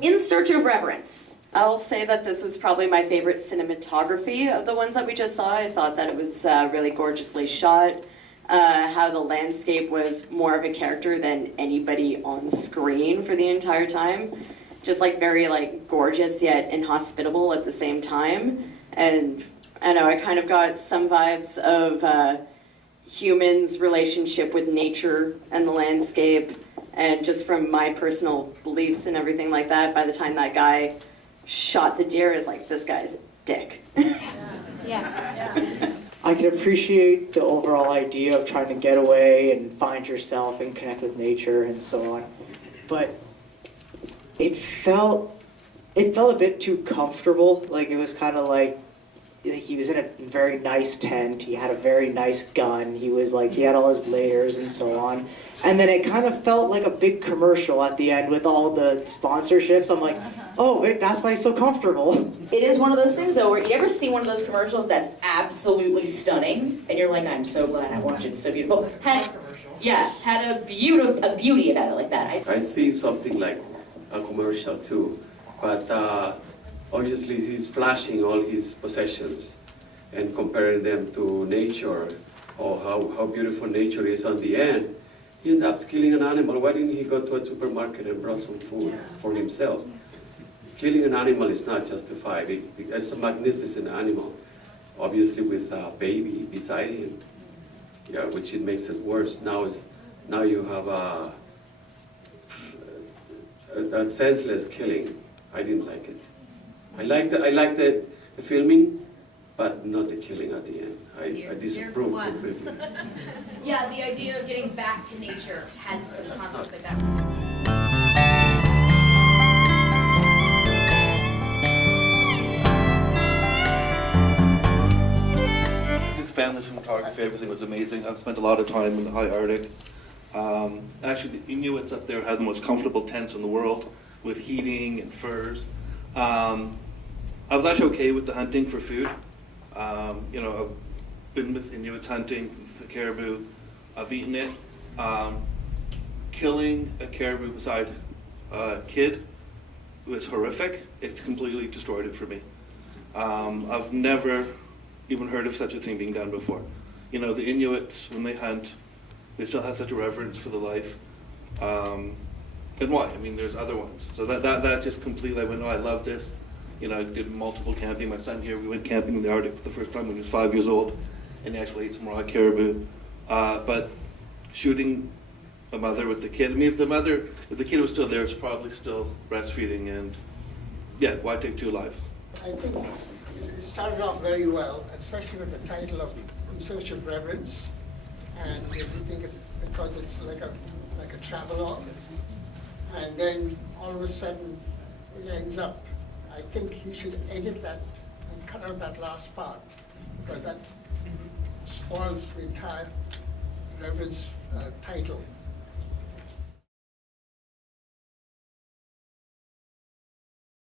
In Search of Reverence. I'll say that this was probably my favorite cinematography of the ones that we just saw. I thought that it was really gorgeously shot. How the landscape was more of a character than anybody on screen for the entire time. Just like very like gorgeous yet inhospitable at the same time. And I know I kind of got some vibes of humans' relationship with nature and the landscape, and just from my personal beliefs and everything like that, by the time that guy shot the deer, is like, this guy's a dick. Yeah. I can appreciate the overall idea of trying to get away and find yourself and connect with nature and so on, but it felt a bit too comfortable. Like, it was kind of like he was in a very nice tent, he had a very nice gun, he had all his layers and so on. And then it kind of felt like a big commercial at the end with all the sponsorships. I'm like, oh, wait, that's why he's so comfortable. It is one of those things, though, where you ever see one of those commercials that's absolutely stunning, and you're like, I'm so glad I watched it, it's so beautiful. Had a beauty about it like that. I see something like a commercial too, but obviously he's flashing all his possessions and comparing them to nature, or how beautiful nature is on the end. He ends up killing an animal. Why didn't he go to a supermarket and brought some food for himself? Killing an animal is not justified. It's a magnificent animal, obviously with a baby beside him, which it makes it worse. Now you have a senseless killing. I didn't like it. I liked the filming, but not the killing at the end. I disapprove completely. Yeah, the idea of getting back to nature had some conflicts like that. His family cinematography, everything was amazing. I've spent a lot of time in the high Arctic. Actually, the Inuits up there have the most comfortable tents in the world with heating and furs. I was actually okay with the hunting for food. I've been with Inuits hunting, with the caribou. I've eaten it. Killing a caribou beside a kid was horrific. It completely destroyed it for me. I've never even heard of such a thing being done before. The Inuits, when they hunt, they still have such a reverence for the life. And why? I mean, there's other ones. So that just completely, I went, oh, I love this. I did multiple camping. My son here, we went camping in the Arctic for the first time when he was 5 years old, and he actually ate some raw caribou. But shooting a mother with the kid, I mean, if the kid was still there, it's probably still breastfeeding, and yeah, why take two lives? I think it started off very well, especially with the title of In Search of Reverence, and we think it's because it's like a travelogue, and then all of a sudden it ends up. I think he should edit that and cut out that last part, because that spoils the entire Reverence title.